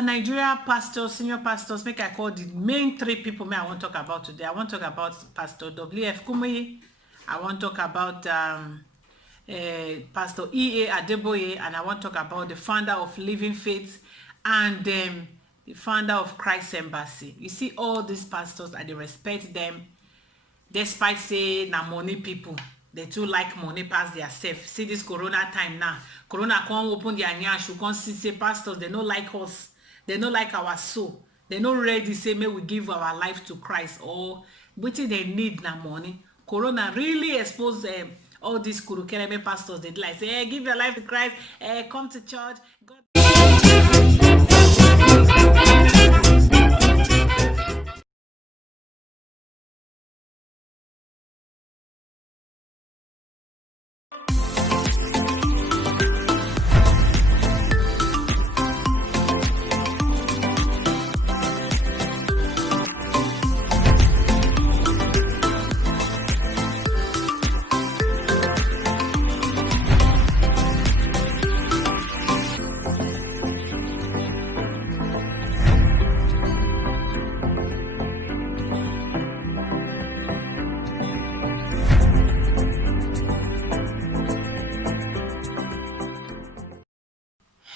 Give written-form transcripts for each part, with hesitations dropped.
Nigeria pastors, senior pastors, make I call the main three people I want to talk about today. I want to talk about Pastor W.F. Kumuyi. I want to talk about Pastor E.A. Adeboye, and I want to talk about the founder of Living Faith and the founder of Christ Embassy. You see, all these pastors, I dey respect them, despite say na money people. They too like money pass their self. See this corona time now. Corona can't open their nyash. You can't see say pastors, they don't like us. They don't like our soul. They not ready say may we give our life to Christ, or wetin they need na money. Corona really expose all these kurukeleme pastors. They like say, hey, give your life to Christ, come to church. God.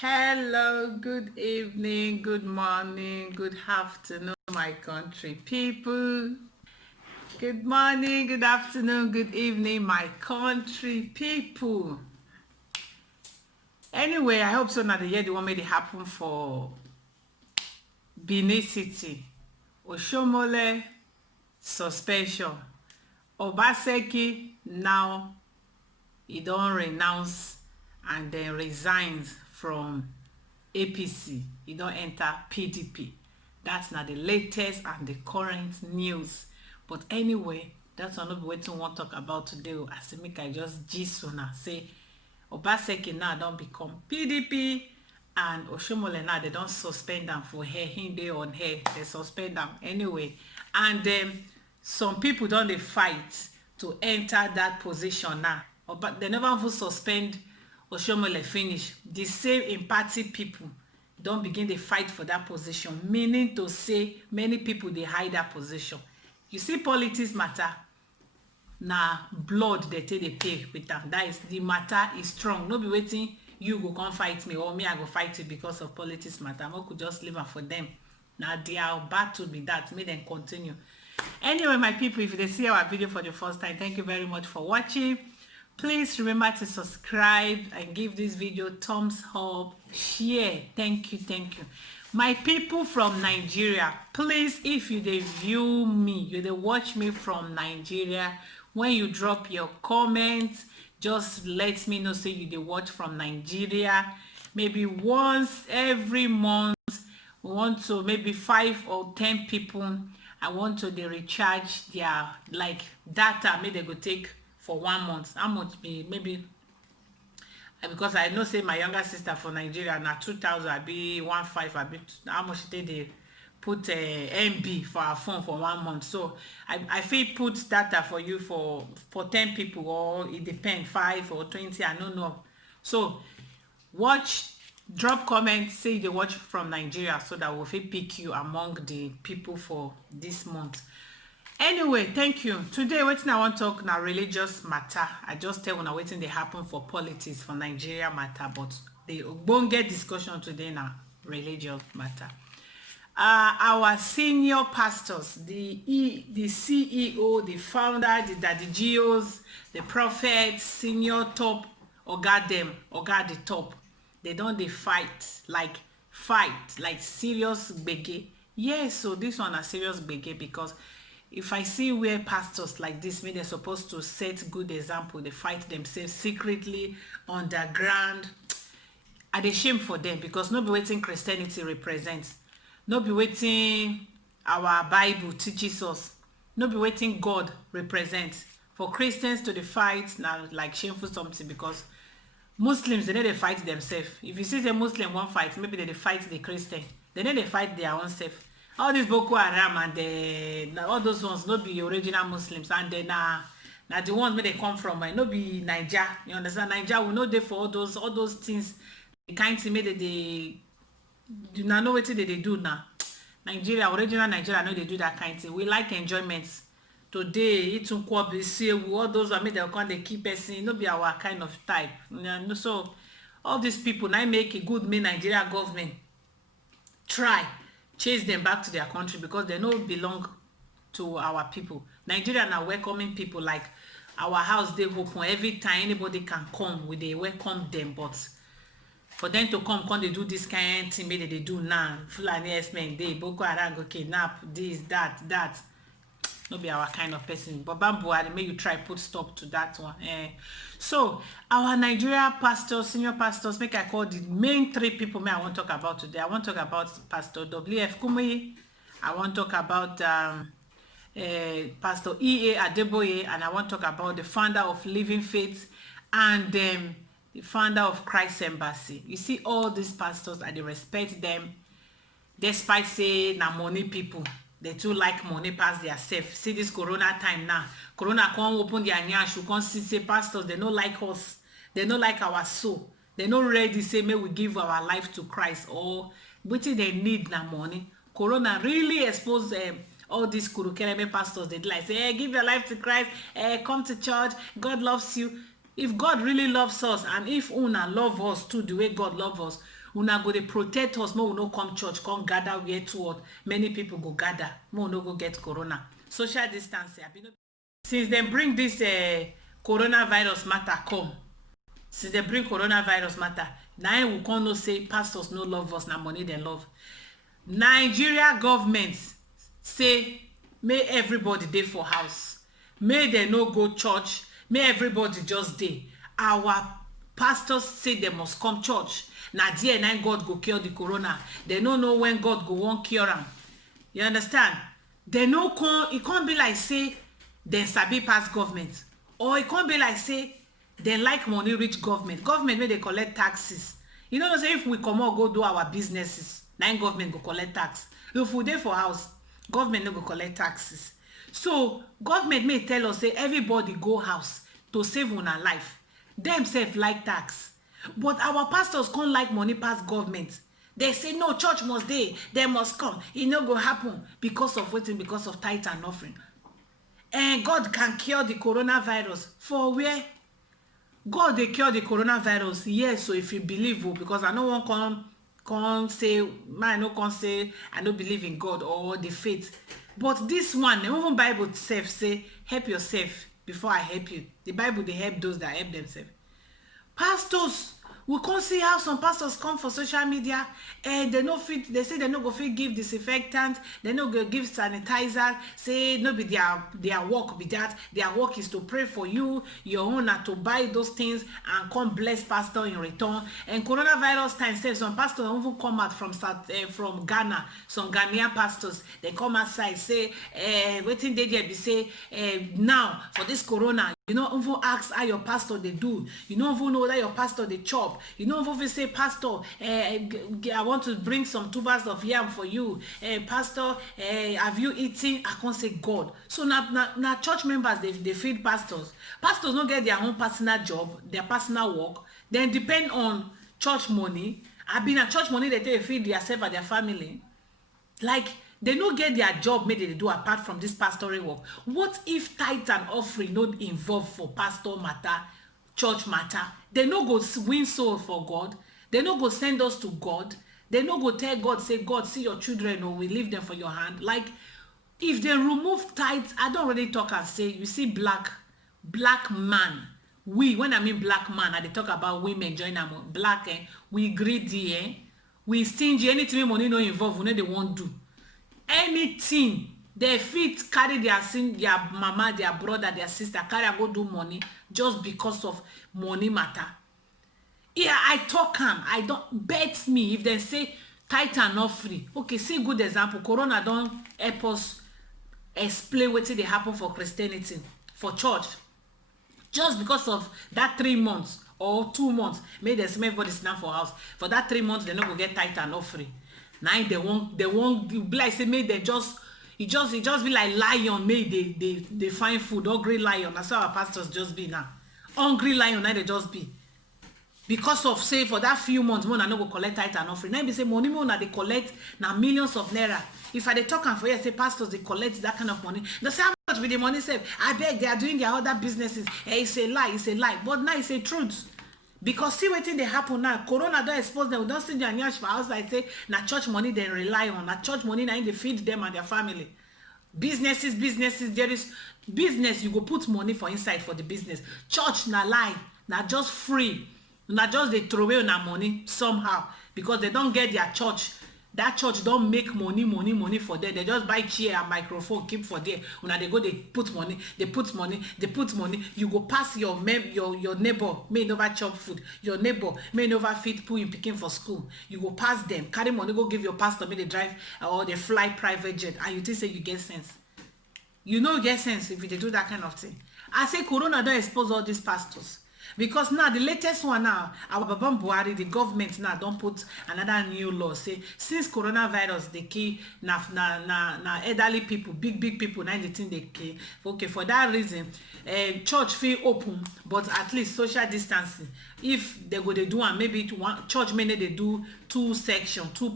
Hello, good evening, good morning, good afternoon, my country people. Good morning, good afternoon, good evening, my country people. Anyway, I hope so now the year the one made it happen for Benin City. Oshomole suspension. Obaseki now he don't renounce and then resigns from APC. He don't enter PDP. That's not the latest and the current news. But anyway, that's one of the wetin we wan talk about today. As make I just gist una say Obaseki now don't become PDP, and Oshomole now they don't suspend them for hair. Him dey on hair, they suspend them anyway. And some people don't they fight to enter that position now. But they never even suspend Oshomole finish. The same in party people don't begin to fight for that position, meaning to say many people they hide that position. You see, politics matter. Na blood they take dey pay with them. That is, the matter is strong. No be waiting you go come fight me, or me I go fight you because of politics matter. I could just leave am for them. Now their battle be that. Make them continue. Anyway, my people, if they see our video for the first time, thank you very much for watching. Please remember to subscribe and give this video thumbs up, share. Thank you, thank you. My people from Nigeria, please, if you dey view me, you dey watch me from Nigeria, when you drop your comments, just let me know say you dey watch from Nigeria. Maybe once every month, we want to, maybe 5 or 10 people, I want to dey recharge their like data. Maybe they go take for 1 month. How much be? Maybe because I know say my younger sister for Nigeria na 2,000, I be 1,500, I be how much they put MB for our phone for 1 month. So I feel put data for you for 10 people, or it depends, 5 or 20, I don't know. So watch, drop comments, say you watch from Nigeria, so that we'll pick you among the people for this month. Anyway, thank you. Today wetin I want to talk na religious matter. I just tell una wetin dey happen for politics for Nigeria matter, but the ogbonge discussion today na religious matter. Our senior pastors, the CEO, the founder, the daddy geos, the prophets, senior top, oga dem, oga at the top, they don't dey fight like serious gbege. Yes, so this one a serious gbege, because if I see where pastors like this, they're supposed to set good example, they fight themselves secretly underground. I dey shame for them, because no be wetin Christianity represents, no be wetin our Bible teaches us, no be wetin God represents. For Christians to the fight now like shameful something, because Muslims, they know they fight themselves. If you see the Muslim one fight, maybe they fight the Christian, they know they fight their own self. All these Boko Haram and all those ones not be original Muslims, and then now the ones where they come from, not be Niger. You understand? Niger will know they for all those things, the kind of thing they You know what they do now. Nigeria, original Nigeria, know they do that kind of thing. We like enjoyments. Today, it's all those I mean they'll come they keep person, no be our kind of type. So all these people now make a good main Nigeria government try chase them back to their country because they no belong to our people. Nigeria are welcoming people like our house they open every time anybody can come we dey welcome them, but for them to come they do this kind of thing maybe they do now. Fulani herdsmen dey Boko Haram go kidnap this that no be our kind of person. But Buhari make you try put stop to that one. So our Nigeria pastors, senior pastors, make I call the main three people I want to talk about today. I want to talk about Pastor W.F. Kumuyi. I want to talk about Pastor E.A. Adeboye, and I want to talk about the founder of Living Faith and the founder of Christ Embassy. You see all these pastors, I dey respect them despite say na money people. They too like money pass their self. See this corona time now. Corona come open their nyash. You can't see say pastors, they don't like us. They don't like our soul. They not ready say may we give our life to Christ. Or wetin they need na money. Corona really expose all these kurukereme pastors. They like say, hey, give your life to Christ. Hey, come to church. God loves you. If God really loves us, and if una love us too the way God loves us, una go dey protect us. Mo we no come church, come gather where toward many people go gather. Mo no go get corona. Social distancing. Since they bring this coronavirus matter come, since they bring coronavirus matter, now we can't no say pastors no love us, na money they love. Nigeria government say may everybody dey for house, may they no go church, may everybody just dey. Our pastors say they must come church. Na there na God go cure the corona. They no know when God go wan cure am. You understand? They no come. It can't be like say they sabi pass government, or it can't be like say they like money reach government. Government wey dey collect taxes. You know say if we come out go do our businesses, na government go collect tax. If we dey for house, government no go collect taxes. So government may tell us say everybody go house to save una life. Them self like tax. But our pastors can't like money pass government. They say no, church must dey, they must come. It no go happen because of waiting, because of tithe and offering. And God can cure the coronavirus. For where? God they cure the coronavirus. Yes, so if you believe, because I no one can say, man, no can say I don't believe in God or the faith. But this one, even Bible itself say, help yourself before I help you. The Bible they help those that help themselves. Pastors, we can't see how some pastors come for social media and they no fit. They say they no go fit give disinfectant, they no go give sanitizer. Say no be their work be that. Their work is to pray for you. Your own are to buy those things and come bless pastor in return. And coronavirus time says some pastors even come out from Ghana. Some Ghanaian pastors they come outside say, waiting they be say now for this corona. You don't even ask how your pastor they do. You don't even know that your pastor they chop. You don't even say, Pastor, I want to bring some tubers of yam for you. Pastor, have you eaten? I can't say God. So now church members they feed pastors. Pastors don't get their own personal job, their personal work. Then depend on church money. I've been at church money they feed themselves and their family. Like they no get their job made they do apart from this pastoral work. What if tithe and offering not involved for pastor matter, church matter? They no go win soul for God. They no go send us to God. They no go tell God, say, God, see your children or we leave them for your hand. Like if they remove tithes, I don't really talk and say, you see black man. When I mean black man, I dey talk about women join them. Black, we greedy, we stingy. Anything money no involved, we know they won't do. Anything they fit carry their sin, their mama, their brother, their sister, carry and go do money just because of money matter. Yeah, I talk am. I don't bet me if they say tithe and offering. Okay, see good example. Corona don't help us explain wetin dey happen for Christianity, for church. Just because of that 3 months or 2 months, make them everybody stand for house. For that 3 months, they no go get tithe and offering. Now they won't be like say make they just it just be like lion, make they find food, hungry lion. That's how our pastors just be now. Hungry lion, now they just be. because of say for that few months una no go collect tithe and offering. Now be say money una dey collect na millions of naira. If I dey talk am for here say pastors dey collect that kind of money, they say how much be the money sef? I beg, they are doing their other businesses. It's a lie, but now it's a truth. Because see wetin dey happen now, corona don expose them. We don see their nyash for outside say na church money dem rely on, na church money na im dey feed them and their family. Businesses, there is business, you go put money for inside for the business. Church na lie, na just free. Una just dey throw away una money somehow because they don get their church. That church don make money for them. They just buy chair and microphone keep for there. Una dey go dey put money. You go pass your neighbor may never chop food. Your neighbor may never feed put him pikin for school. You go pass them, carry money go give your pastor, may they drive or they fly private jet, and you think say you get sense. You no get sense if you dey do that kind of thing. I say corona don expose all these pastors. Because now the latest one now, our Baba Buhari, the government now don't put another new law. Say since coronavirus they kill na elderly people, big people, now the thing they kill. Okay, for that reason, church feel open, but at least social distancing. If they go they do and maybe to one church maybe they do two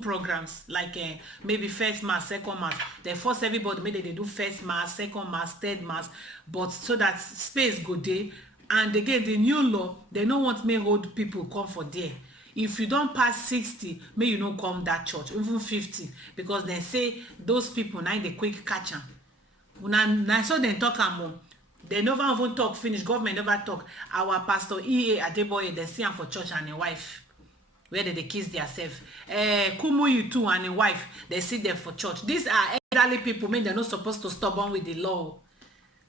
programs like maybe first mass, second mass. They force everybody maybe they do first mass, second mass, third mass, but so that space go there. And again, the new law, they don't want may hold people come for there. If you don't pass 60, may you not come that church, even 50, because they say those people now they quick catch them. Now so they talk am, they never even talk finish. Government never talk. Our pastor E.A. Adeboye, they see him for church and a wife, where they kiss themselves. Kumuyi too and a wife, they see them for church. These are elderly people, mean they're not supposed to stubborn with the law.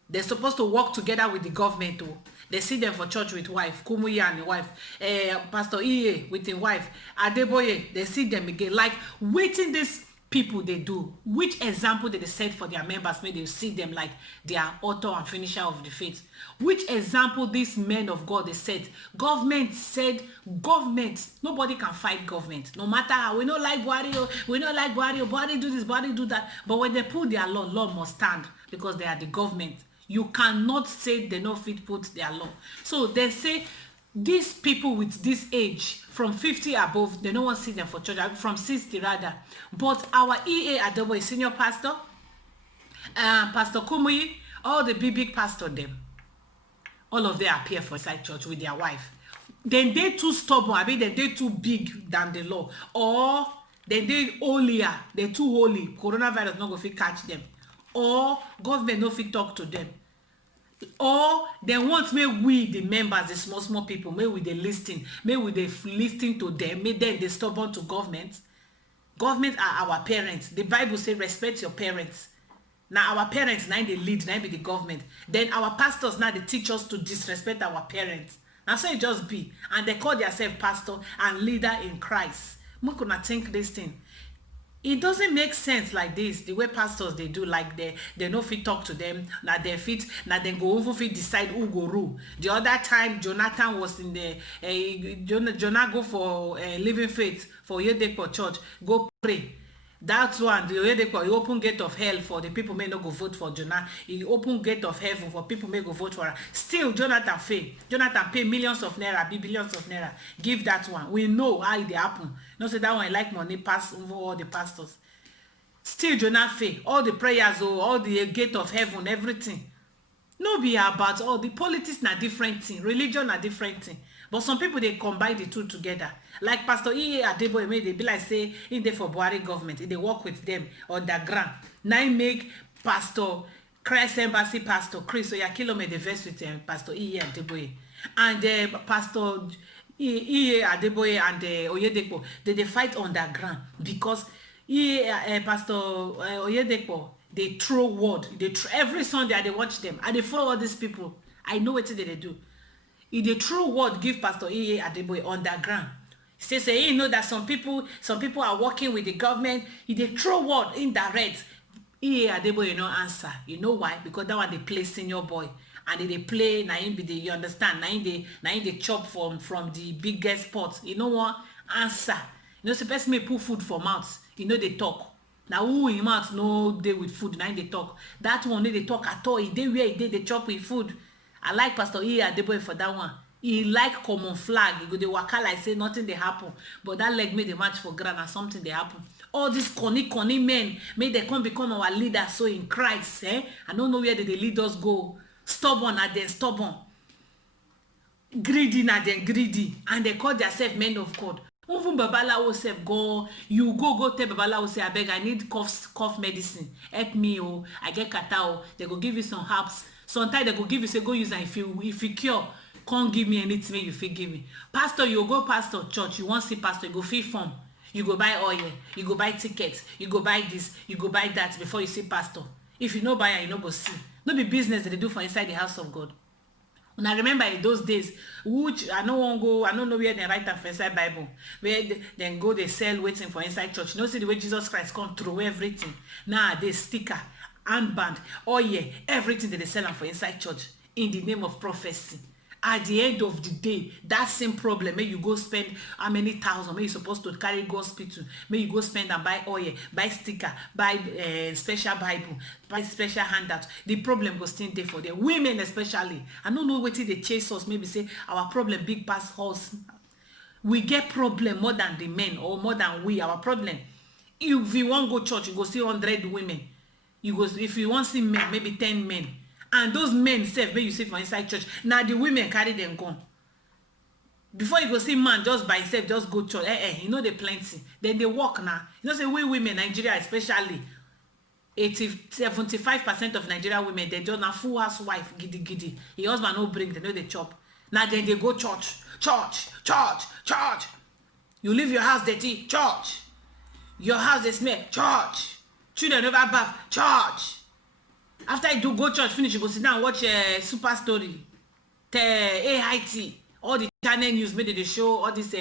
They're supposed to work together with the government too. They see them for church with wife, Kumuyi and the wife, Pastor E.A. with his wife, Adeboye, they see them again. Like, waiting these people they do, which example did they set for their members, may they see them like their author and finisher of the faith? Which example these men of God they said? Government said, nobody can fight government. No matter how, we don't like Buhari do this, Buhari do that. But when they put their law must stand because they are the government. You cannot say they no fit put their law. So they say these people with this age from 50 above, they don't want to see them for church, from 60 rather. But our E.A. Adeboye, senior pastor, Pastor Kumuyi, all the big pastor them, all of them appear for side church with their wife. Then they too stubborn, I mean they too big than the law, or they holier, they too holy. Coronavirus not go fit catch them. Or government no fit talk to them, or they want may we the members, the small people, may we dey listen to them, may then they stubborn to government. Government are our parents. The Bible say respect your parents. Now our parents now they lead, now be the government. Then our pastors now they teach us to disrespect our parents. Now so it just be, and they call themselves pastor and leader in Christ. We could not think this thing. It doesn't make sense like this, the way pastors they do, like they no fit talk to them, na they fit, na they go over fit decide who go rule. The other time Jonathan was in the Jonah go for Living Faith for Oyedepo church, go pray. That's one, the Oyedepo, he open gate of hell for the people may not go vote for Jonah. He open gate of heaven for people may go vote for her. Still Jonathan fail. Jonathan pay millions of naira, billions of naira. Give that one. We know how it happen. No say that one like money pass over all the pastors. Still Jonah fail. All the prayers, all the gate of heaven, everything. No be about all the politics na different thing. Religion na different thing. But some people they combine the two together. Like Pastor E.A. Adeboye, they be like say in there for Buhari government, they work with them underground. Now make Pastor Christ Embassy Pastor Chris Oyakilo made the verse with Pastor E.A. Adeboye. And Pastor E.A. Adeboye and Oyedepo, they fight underground because Pastor Oyedepo, they throw word. Every Sunday they watch them and they follow all these people. I know what they do. If the true word give Pastor E.A. Adeboye underground, he say you know that some people are working with the government. If the true word indirect, E.A. Adeboye no answer. You know why? Because that one they play senior boy, and they play na him be the, you understand? Na him they chop from the biggest pot. You know what? Answer. You know, suppose me put food for mouth. You know they talk. Now who in mouth no dey with food? Now they talk. That one they talk at all. He dey where he dey they chop with food. I like Pastor E.A. Adeboye for that one. He like common flag. He go dey waka like say nothing dey happen, but that leg make dey match for ground and something dey happen. All these corny men make dem come become our leaders so in Christ. I no know where they dey lead us go. Stubborn na dem stubborn, greedy na dem greedy, and they call themselves men of God. Even babalawo sef go, you go tell babalawo say abeg I need cough medicine, help me oh, I get catarrh oh. They go give you some herbs. Sometimes they go give you say go use am, if you cure, come give me anything you fit give me. Pastor, you go pastor church, you wan see pastor, you go fill form, you go buy oil, you go buy tickets, you go buy this, you go buy that before you see pastor. If you no buy am, you no go see. No be business that they do for inside the house of God. And I remember in those days, which I no wan go, I don't know where they write am for inside Bible, where then go they sell waiting for inside church. You know, see the way Jesus Christ come through everything. Now they sticker, handband, oil, everything that they sell am for inside church in the name of prophecy. At the end of the day, that same problem, may you go spend how many thousand, may you supposed to carry go hospital, may you go spend and buy oil, buy sticker, buy special Bible, buy special handout. The problem go still there for them. Women especially. I don't know what they chase us, maybe say our problem big past us. We get problem more than the men or more than we. Our problem. If you want go church, you go see 100 women. You go, if you want see men, maybe 10 men. And those men sef wey you see for inside church, na the women carry them go. Before you go see man just by himself just go church, you know they plenty. Then they work now. You know say we women, Nigeria especially, 75% of Nigerian women, they just na full housewife gidi. Your husband no bring, they know they chop. Now then they go church. You leave your house dirty, church. Your house dey smell, church. Children never bath, church. After you do go church finish, you go sit down and watch Super Story, AIT, all the channel news, maybe they show all this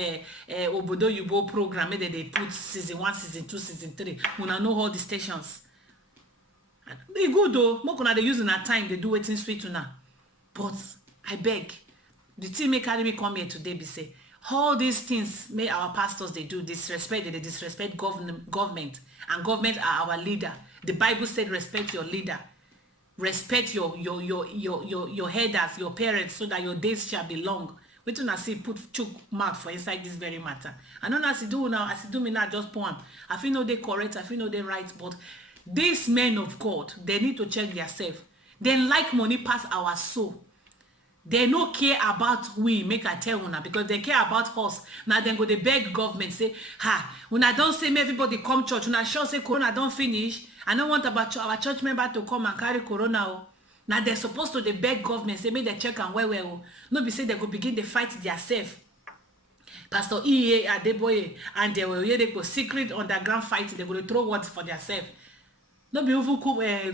Obodo Yubo program, maybe they put season 1, season 2, season 3. Una know all the stations. E good though, more una dey use una time, they do wetin sweet una. But I beg, the thing make carry me come here today be say, all these things make our pastors they do disrespect, they disrespect government, and government are our leader. The Bible said respect your leader. Respect your headers, your parents, so that your days shall be long. Wait till I see put chook mouth for inside this very matter. I know as you do now, as you do me now, just poem. I feel no they correct, I feel no they right, but these men of God, they need to check themselves. They like money pass our soul. They no care about we, make I tell una, because they care about us. Now then go they beg government, say, when I don't say everybody come church, when I sure say corona don't finish, I don't want about our church member to come and carry corona. Now they're supposed to the beg government, say make they check and where. No be say they go begin to fight themselves. Pastor E.A. Adeboye and they will secret underground fight. They go to throw words for themselves. No be even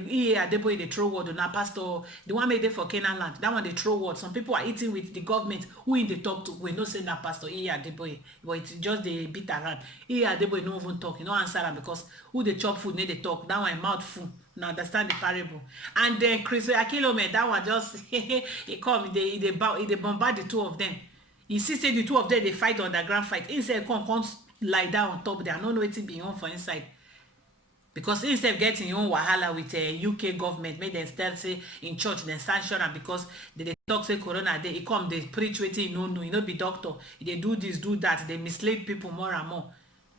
E.A. Adeboye they throw word. Now pastor, the one made there for Canaan land, that one they throw word. Some people are eating with the government. Who in the talk to? We no say na pastor E.A. Adeboye, but it's just they beat around. E.A. Adeboye no even talk. You no answer them because who they chop food need they talk. That one mouth full. Now understand the parable. And then Chris Akilome, that one just he come. They bombard the two of them. You see, say the two of them they fight underground fight. Instead come lie down on top there. I don't know wetin be on for inside. Because instead of getting your own wahala with UK government, make them still say in church, then sanction am because they talk say corona dey, e come they preach wetin you know be doctor, they do this, do that, they mislead people more and more.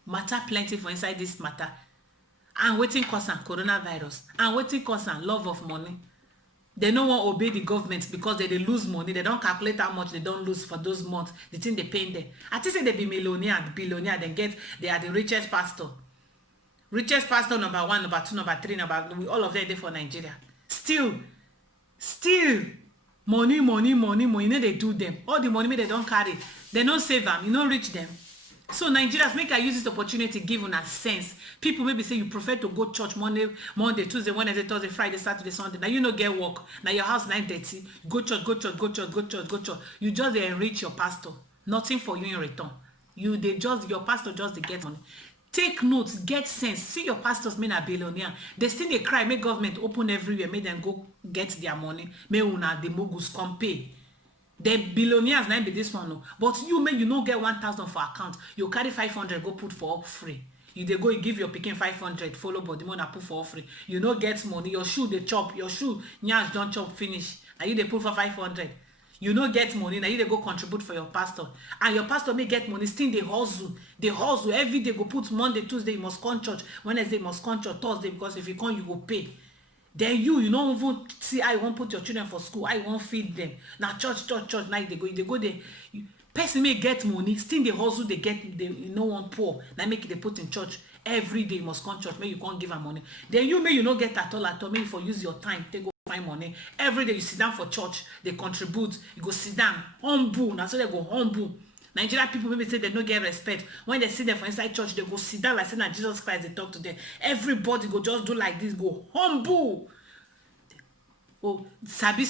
Matter plenty for inside this matter. And wetin cause am coronavirus, and wetin cause am love of money. They no wan obey the government because they lose money. They don't calculate how much they don't lose for those months. The thing they pay them. I think say they be millionaire, billionaire, they are the richest pastor. Richest pastor number 1, number 2, number 3, all of them there for Nigeria. Still, money. You know they do them. All the money they don't carry, they don't save them. You know reach them. So Nigerians, make I use this opportunity, give una sense. People maybe say you prefer to go church Monday, Tuesday, Wednesday, Thursday, Friday, Saturday, Sunday. Now you no get work. Now your house 9:30. Go church. You just enrich your pastor. Nothing for you in return. Your pastor just they get money. Take notes, get sense. See your pastors men are billionaire. They still they cry, make government open everywhere, make them go get their money. May una the moguls come pay. The billionaires now be this one, no. But you no get 1,000 for account. You carry 500, go put for free. You they go, you give your picking 500, follow body money put for free. You no get money. Your shoe they chop. Your shoe nyash don't chop finish. And you they put for 500. you no get money, now you dey go contribute for your pastor, and your pastor may get money, still dey hustle every day, go put Monday, Tuesday you must come church, Wednesday you must come church, Thursday because if you come you go pay. Then you no even see how you wan put your children for school, how you wan feed them. Na church now you dey go there. Person may get money, still dey hustle, dey no wan poor, na make dey put in church every day. You must come church, make you come give am money. Then you may you no get at all, make you for use your time take go find money. Every day you sit down for church, they contribute, you go sit down humble. Na so they go humble. Nigeria people maybe say they no get respect. When they see them for inside church, they go sit down like say na Jesus Christ they talk to them. Everybody go just do like this, go humble. Oh, sabi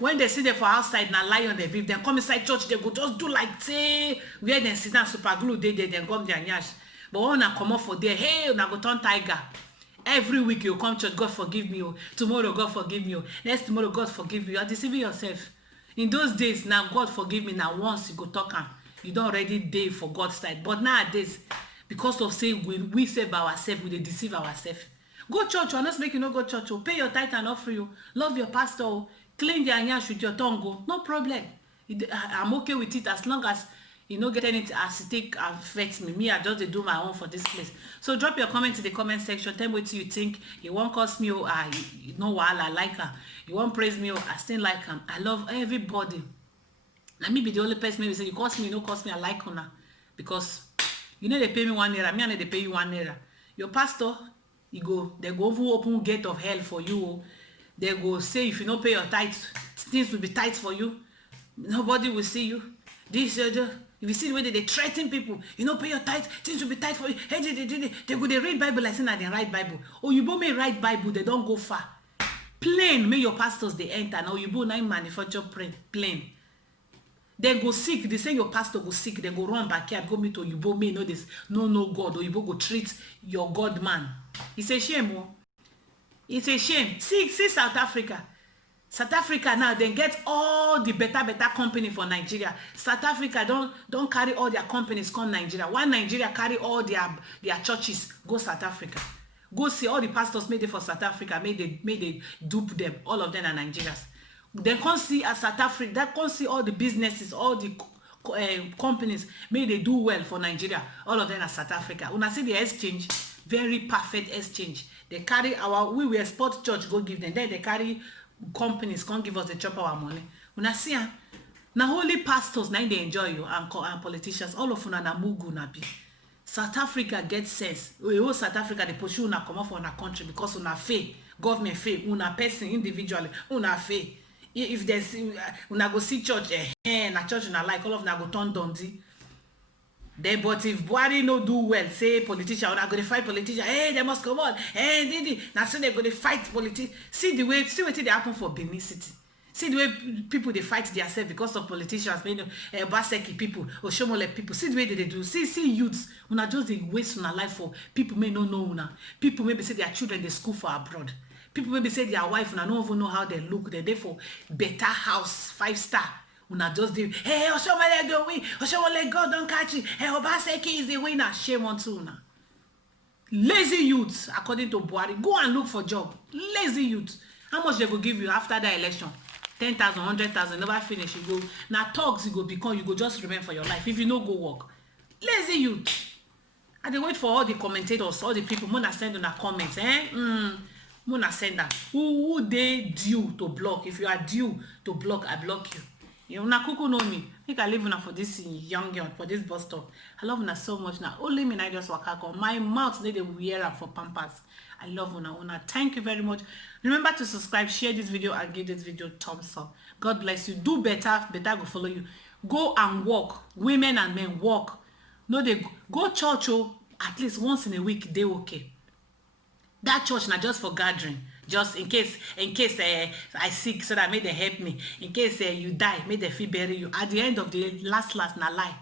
when they see them for outside, na lie on the beef. Then come inside church, they go just do like say where they sit down super glue they then gum their nyash. But when I come up for there, hey, una go turn tiger. Every week you come church, God forgive me. Tomorrow, God forgive me. Next tomorrow, God forgive you. You are deceiving yourself. In those days, now God forgive me. Now once you go talk am, you don't already dey for God's side. But nowadays, because of say we save ourselves, we dey deceive ourselves. Go church, or not make you no go church. Oh, pay your tithe and offering. You love your pastor. Oh, clean their nyash with your tongue. Oh, no problem. I'm okay with it as long as you no get anything as it take affect me. I just dey do my own for this place. So drop your comment in the comment section. Tell me what you think. You won't curse me, you know what I like her. You won't praise me, I still like him. I love everybody. Now me be the only person maybe say you curse me, you no curse me, I like her. Because you know they pay me 1 naira, me and they pay you 1 naira. Your pastor, they go open gate of hell for you. They go say if you don't pay your tithes, things will be tight for you. Nobody will see you. This if you see the way they threaten people, you know, pay your tithe, things will be tight for you. Hey, they go they read Bible like saying that they write Bible. Or you may write Bible, they don't go far. Plain, may your pastors they enter. Now you both manufacture plain. They go sick. They say your pastor go sick. They go run backyard, go meet Oyibo, may know this. No God. Oyibo go treat your God man. It's a shame. Oh. It's a shame. See South Africa. South Africa now, they get all the better company for Nigeria. South Africa don't carry all their companies come Nigeria. Why Nigeria carry all their churches go South Africa? Go see all the pastors made it for South Africa, made they dupe them. All of them are Nigerians. They can't see South Africa. They can't see all the businesses, all the companies made they do well for Nigeria. All of them are South Africa. When I see the exchange, very perfect exchange. They carry we export church go give them. Then they carry companies can't give us the chop our money. When I see now only pastors now they enjoy you and politicians. All of una na mugu na be. South Africa get sense. South Africa they push una come off on a country because una fail. Government fail. Una person individually. Una fail. If there's una go see church na church una like all of una go turn dundee. Then, but if Buhari no do well, say politician, una go to fight politician. Hey, they must come on. Hey, now so they go to fight politician. See what they happen for Benin City. See the way people they fight themselves because of politicians, Baseki people, Oshomole people. See the way they do. See youths, una just they waste una life for people may not know una. People maybe say their children they school for abroad. People maybe say their wife una don't even know how they look. They're there for better house, 5-star. Una just do, hey, Oshomole go win. Oshomole God don't catch it. Hey, Obaseki is the winner. Shame on una. Lazy youths, according to Buhari, go and look for job. Lazy youths. How much they go give you after the election? 10,000, 100,000, never finish. You go now talks. You go become. You go just remain for your life. If you no go work, lazy youth. And they wait for all the commentators, all the people. Mona send on a comments. Mona send that. Who they due to block? If you are due to block, I block you. You na kuku know me. I think I live now for this young for this bus stop. I love una so much now. Only me I just waka come. My mouth need a wear for pampers. I love una. Thank you very much. Remember to subscribe, share this video, and give this video thumbs up. God bless you. Do better go follow you. Go and walk. Women and men walk. No, they go church at least once in a week. They okay. That church not just for gathering. Just in case I sick, so that may they help me. In case you die, may they feel bury you. At the end of the last na lie.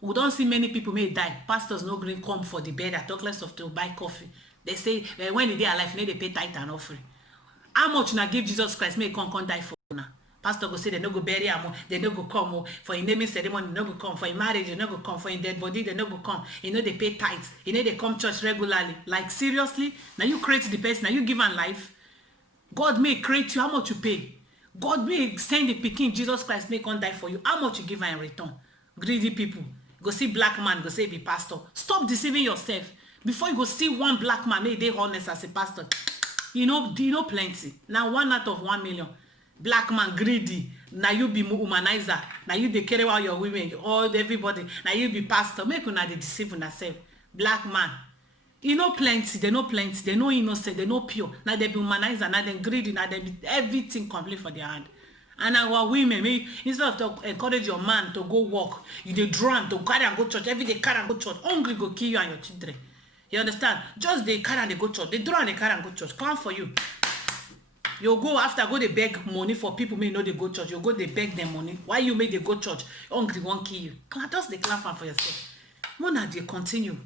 We don't see many people may die. Pastors no green come for the bed. I talk less of to buy coffee. They say when they are alive, they pay tithe and offering. How much na give Jesus Christ may come die for una? Pastor go say they no go bury am, they no go come for a naming ceremony, they no go come for a marriage, they no go come for a dead body, they no go come. You know they pay tithes. You know they come church regularly. Like seriously, now you create the person, now you give am life. God may create you. How much you pay? God may send the pikin Jesus Christ may come die for you. How much you give her in return? Greedy people. Go see black man, go say be pastor. Stop deceiving yourself. Before you go see one black man, may they honest as a pastor. You know plenty. Now 1 out of 1 million. Black man greedy. Now you be humanizer. Now you dey carry out your women, all everybody. Now you be pastor. Make una dey deceive una self. Black man. You know plenty. They know plenty. They know innocent. They know pure. Now they be humanizer. Now they greedy. Now they be everything complete for their hand. And our women, maybe instead of to encourage your man to go work, you dey draw am to carry and go church. Every day carry and go church. Hungry go kill you and your children. You understand? Just they carry and they go church. They draw and they carry and go church. Come for you. You go after go they beg money for people may know they go church. You go they beg them money. Why you make they go church? Hungry won't kill you. Just they clap for yourself. Mona they continue.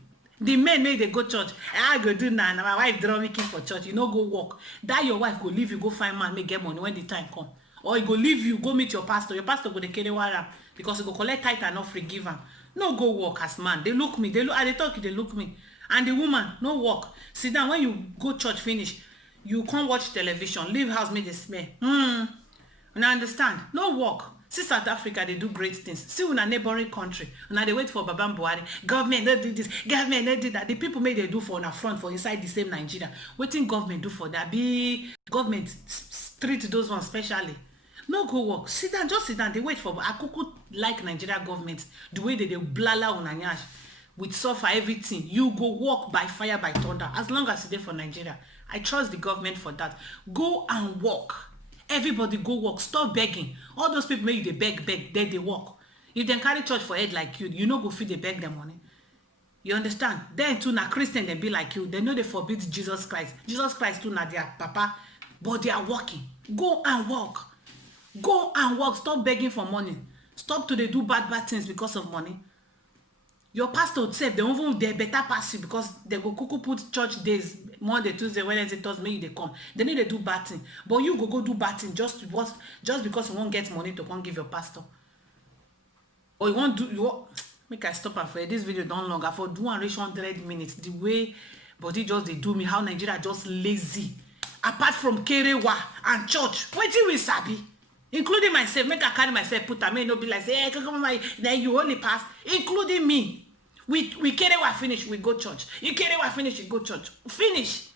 The men make they go church. I go do now. My wife draw me key for church. You know go work. That your wife go leave you go find man make get money when the time come. Or he go leave you go meet your pastor. Your pastor go they carry water because he go collect tithe and not forgive him. No go work as man. They look me. They look. They talk. They look me. And the woman no work. Sit down when you go church finish. You can't watch television. Leave house make they smell. And I understand. No work. See South Africa, they do great things. See in a neighboring country. Now they wait for Baba Buhari. Government they do this. Government they do that. The people may they do for on a front for inside the same Nigeria. Waiting government do for that. Be government treat those ones specially. No go work. Sit down. Just sit down. They wait for Akuku like Nigeria government. The way they blala on Anyash. With suffer everything. You go work by fire by thunder. As long as you're there for Nigeria. I trust the government for that. Go and work. Everybody go work. Stop begging. All those people make they beg, then they work. If they carry church for head like you know go feed they beg them money. You understand? Then too na Christian they be like you. They know they forbid Jesus Christ. Jesus Christ too na their papa. But they are working. Go and work. Go and work. Stop begging for money. Stop to they do bad things because of money. Your pastor would say they better pass you because they go kuku put church days Monday, Tuesday, Wednesday, Thursday, they come. They need to do bad thing. But you go do bad thing just because you won't get money to come give your pastor. Or you won't do make I stop and for this video don't long. I for do and reach 100 minutes. The way body just they do me, how Nigeria just lazy. Apart from Kerewa and church, what do we sabi? Including myself, make I carry myself, put a may no be like say, hey, come on, then you only pass, including me. We carry what finish, we go church. You carry what finish, you go church. Finish.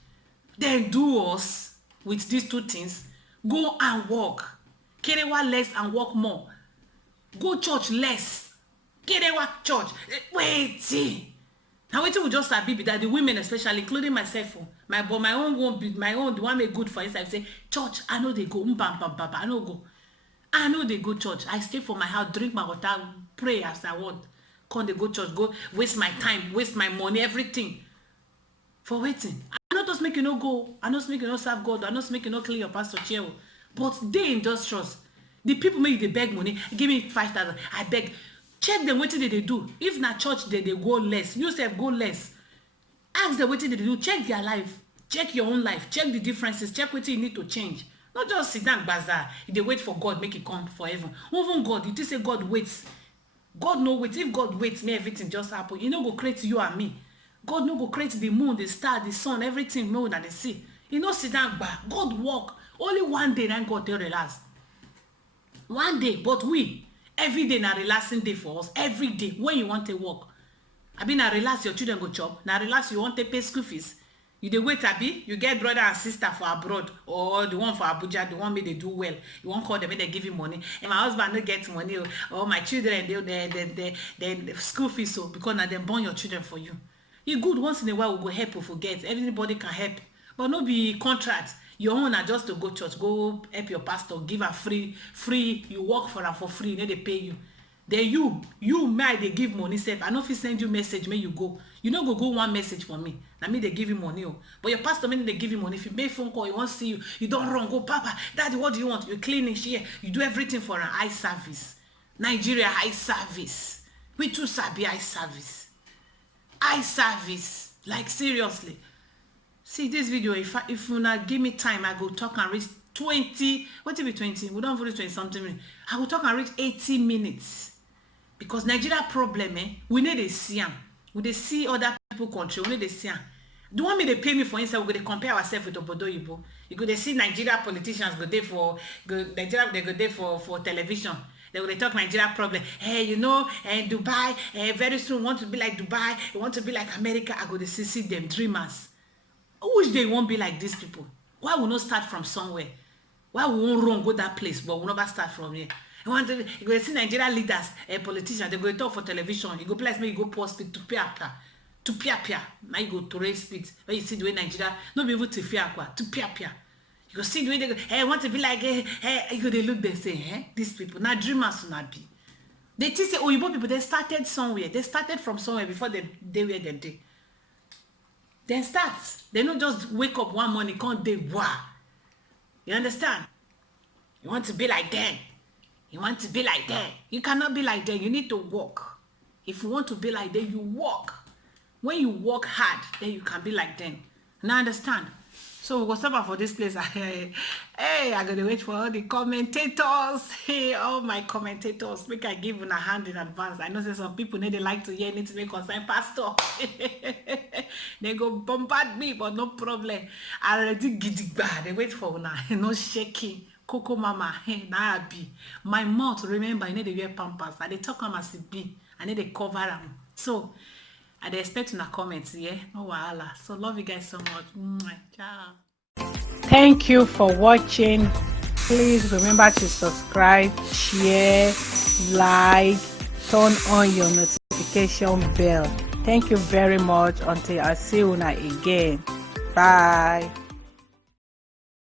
Then do us with these two things. Go and work. Carry what less and work more. Go church less. Carry what church. Wait. Now wait till we just sabi that the women especially, including myself, my own won't be my own. The one make good for inside. Say church. I know they go. I know go. I know they go church. I stay for my house, drink my water, pray as I want. Come they go church, go waste my time, waste my money, everything. For waiting. I not just make you no go. I not make you no serve God. I not make you no clean your pastor chair. But they industrious. The people make they beg money. Give me 5,000. I beg. Check them what did they do. If na church they go less. You say go less. Ask them what did they do. Check their life. Check your own life. Check the differences. Check what you need to change. Not just sit down bazaar. If they wait for God, make it come forever. Even God, you just say God waits. God no wait. If God waits, may everything just happen. You know go create you and me. God no go create the moon, the star, the sun, everything more than the sea. You know sit down back. God walk. Only one day then God tell relax. One day, but we every day na relaxing day for us. Every day when you want to work. I mean, na relax your children go chop. Na relax you want to pay school fees. You dey wait abi you get brother and sister for abroad or the one for Abuja, the one make they do well. You won't call them make they give you money. And my husband no get money or my children they school fees so because now them born your children for you. You good once in a while we go help or forget. Everybody can help, but no be contract. Your own are just to go church, go help your pastor, give her free. You work for her for free, then they pay you. Then you may they give money safe. I know if he send you message, may you go. You know go one message for me. Now me they give you money. But your pastor may they give you money. If you make phone call, you want to see you. You don't run. Go, Papa, Daddy, what do you want? You cleaning here. You do everything for an eye service. Nigeria eye service. We too sabi eye service. Eye service. Like seriously. See this video. If you not give me time, I go talk and reach 20. What will be 20? We don't reach 20 something. I will talk and reach 80 minutes. Because Nigeria problem, we need to see them. We dey see other people country, we need to see them. Do you want me to pay me for inside? We're going to compare ourselves with Obodo Ibo. You go to see Nigeria politicians go there for Nigeria, they go there for television. They will talk Nigeria problem. Hey, you know, Dubai, very soon want to be like Dubai, you want to be like America. I go to see them dreamers. Which they won't be like these people. Why we not start from somewhere? Why we won't run go that place, but we never start from here? You go see Nigeria leaders, politicians, they go talk for television. You go place me, you go post it to pia. Now you go to raise speed. When you see the way Nigeria, not be able to fear to pia. You go see the way they go, hey, want to be like, hey, you go they look, they say, these people, now dreamers will not be. They just say, Oyibo people, they started somewhere. They started from somewhere before they were the day. Then start. They don't just wake up one morning, can't they? Wow. You understand? You want to be like them. You want to be like them. You cannot be like them. You need to work. If you want to be like them, you work. When you work hard, then you can be like them. Now understand? So we'll go stop for this place. Hey, I gotta wait for all the commentators. Hey, all my commentators. Make I give them a hand in advance. I know that some people they like to hear anything make concern pastor. They go bombard me, but no problem. I already gidigba. They wait for now. No shaking. Coco mama, hey, now I be. My mouth, remember, I need to wear pampers. I they talk them as it be. I need to cover them. So I expect una comments, yeah? No wahala. So love you guys so much. Ciao. Thank you for watching. Please remember to subscribe, share, like, turn on your notification bell. Thank you very much. Until I see you again. Bye.